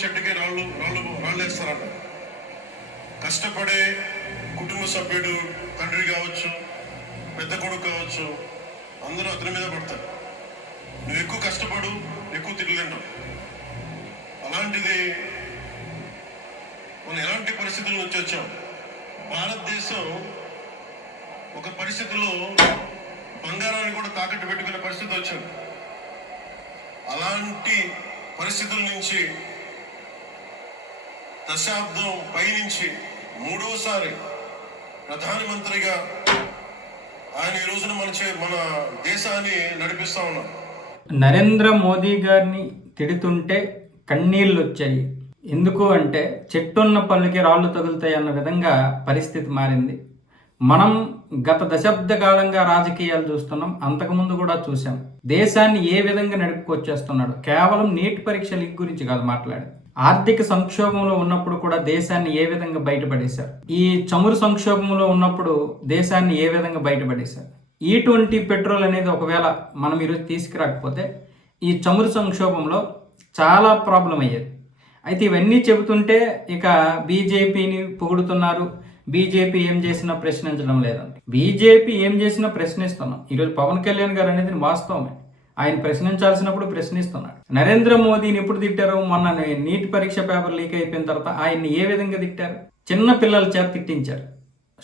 చెట్టుకి రాళ్ళు వేస్తారంట. కష్టపడే కుటుంబ సభ్యుడు, తండ్రి కావచ్చు, పెద్ద కొడుకు కావచ్చు, అందరూ అతని మీద పడతారు. నువ్వు ఎక్కువ కష్టపడు, ఎక్కువ తిరిగిలంటావు. అలాంటిది మనం ఎలాంటి పరిస్థితుల నుంచి వచ్చాం? భారతదేశం ఒక పరిస్థితిలో బంగారాన్ని కూడా తాకట్టు పెట్టుకునే పరిస్థితి వచ్చింది. అలాంటి పరిస్థితుల నుంచి దశాబ్దం పైనుంచి మూడోసారి ప్రధానమంత్రిగా ఆయన ఈ రోజున మన దేశాన్ని నడిపిస్తా ఉన్నాం. నరేంద్ర మోదీ గారిని తిడుతుంటే కన్నీళ్ళు వచ్చాయి. ఎందుకు అంటే చెట్టున్న పళ్ళకి రాళ్ళు తగులుతాయి అన్న విధంగా పరిస్థితి మారింది. మనం గత దశాబ్ద కాలంగా రాజకీయాలు చూస్తున్నాం, అంతకుముందు కూడా చూసాం. దేశాన్ని ఏ విధంగా నడుపుకొచ్చేస్తున్నాడు. కేవలం నీట్ పరీక్ష లీక్ గురించి కాదు మాట్లాడి, ఆర్థిక సంక్షోభంలో ఉన్నప్పుడు కూడా దేశాన్ని ఏ విధంగా బయటపడేశారు. ఈ చమురు సంక్షోభంలో ఉన్నప్పుడు దేశాన్ని ఏ విధంగా బయటపడేశారు. E20 పెట్రోల్ అనేది ఒకవేళ మనం ఈరోజు తీసుకురాకపోతే ఈ చమురు సంక్షోభంలో చాలా ప్రాబ్లం అయ్యేది. అయితే ఇవన్నీ చెబుతుంటే ఇక బీజేపీని పొగుడుతున్నారు. బీజేపీ ఏం చేసినా ప్రశ్నించడం లేదండి. బీజేపీ ఏం చేసినా ప్రశ్నిస్తున్నాం. ఈరోజు పవన్ కళ్యాణ్ గారు అనేది వాస్తవమే. ఆయన ప్రశ్నించాల్సినప్పుడు ప్రశ్నిస్తున్నాడు. నరేంద్ర మోదీని ఎప్పుడు తిట్టారు? మొన్న నీట్ పరీక్ష పేపర్ లీక్ అయిపోయిన తర్వాత ఆయన్ని ఏ విధంగా తిట్టారు? చిన్న పిల్లల చేత తిట్టించారు.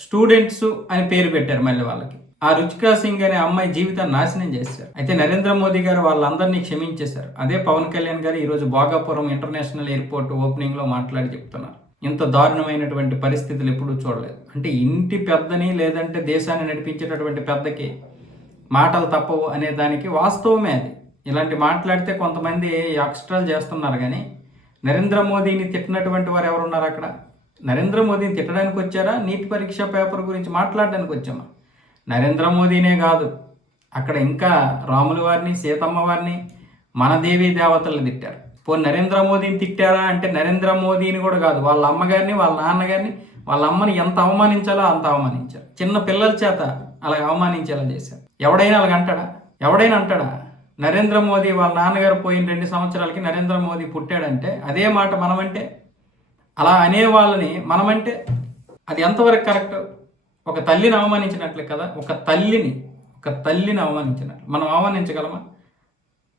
స్టూడెంట్స్ అని పేరు పెట్టారు. మళ్ళీ వాళ్ళకి ఆ రుచికా సింగ్ అనే అమ్మాయి జీవితాన్ని నాశనం చేశారు. అయితే నరేంద్ర మోదీ గారు వాళ్ళందరినీ క్షమించేశారు. అదే పవన్ కళ్యాణ్ గారు ఈరోజు భోగాపురం ఇంటర్నేషనల్ ఎయిర్పోర్ట్ ఓపెనింగ్ లో మాట్లాడి చెప్తున్నారు. ఇంత దారుణమైనటువంటి పరిస్థితులు ఎప్పుడూ చూడలేదు. అంటే ఇంటి పెద్దని లేదంటే దేశాన్ని నడిపించేటటువంటి పెద్దకి మాటలు తప్పవు అనే దానికి వాస్తవమే అది. ఇలాంటి మాట్లాడితే కొంతమంది ఎక్స్ట్రాలు చేస్తున్నారు, కానీ నరేంద్ర మోదీని తిట్టినటువంటి వారు ఎవరున్నారు అక్కడ? నరేంద్ర మోదీని తిట్టడానికి వచ్చారా? నీట్ పరీక్ష పేపర్ గురించి మాట్లాడడానికి వచ్చామా? నరేంద్ర మోదీనే కాదు, అక్కడ ఇంకా రాముల వారిని, సీతమ్మ వారిని, మన దేవీ దేవతలను తిట్టారు. పోనీ నరేంద్ర మోదీని తిట్టారా అంటే నరేంద్ర మోదీని కూడా కాదు, వాళ్ళ అమ్మగారిని, వాళ్ళ నాన్నగారిని, వాళ్ళ అమ్మని ఎంత అవమానించాలో అంత అవమానించారు. చిన్న పిల్లల చేత అలా అవమానించేలా చేశారు. ఎవడైనా అలాగ అంటాడా? ఎవడైనా అంటాడా? నరేంద్ర మోదీ వాళ్ళ నాన్నగారు పోయిన 2 సంవత్సరాలకి నరేంద్ర మోదీ పుట్టాడంటే అదే మాట మనమంటే, అలా అనేవాళ్ళని మనమంటే అది ఎంతవరకు కరెక్ట్? ఒక తల్లిని అవమానించినట్లే కదా. ఒక తల్లిని అవమానించినట్లు మనం అవమానించగలమా?